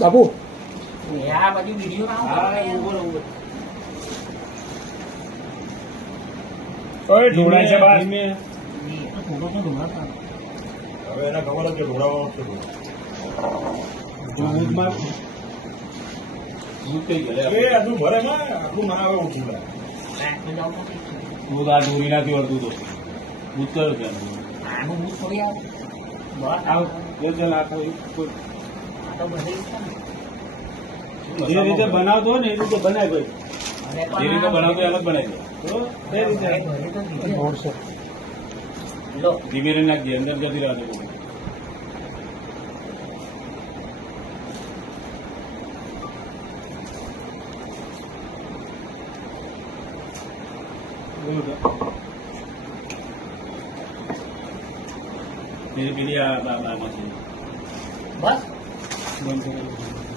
બાપુ. આ બધી વીડિયો હા એવું બરોબર ઓય ઢોળાય છે બસ. ધીમે. થોડો તો ઢોળાતા હવે એને ખબર કે ઢોળાવવાનો છે દૂધમાં દૂધ કઈ ગયેલા એ આટલું ભરે ને. આટલું ના આવે ઓછું દૂધ આ દોરી નાખી વળતું તો. ઉત્તર છે આનું હું થોડી આવે બસ આવ જો આખો કોઈ. જે રીતે બનાવતો હોય ને એ રીતે બનાય ભાઈ જે રીતે બનાવતો અલગ બનાવી દે તો રીતે ધીમે રહીને નાખજે અંદર જતી રહ્યા પેલી આ બસ Thank you.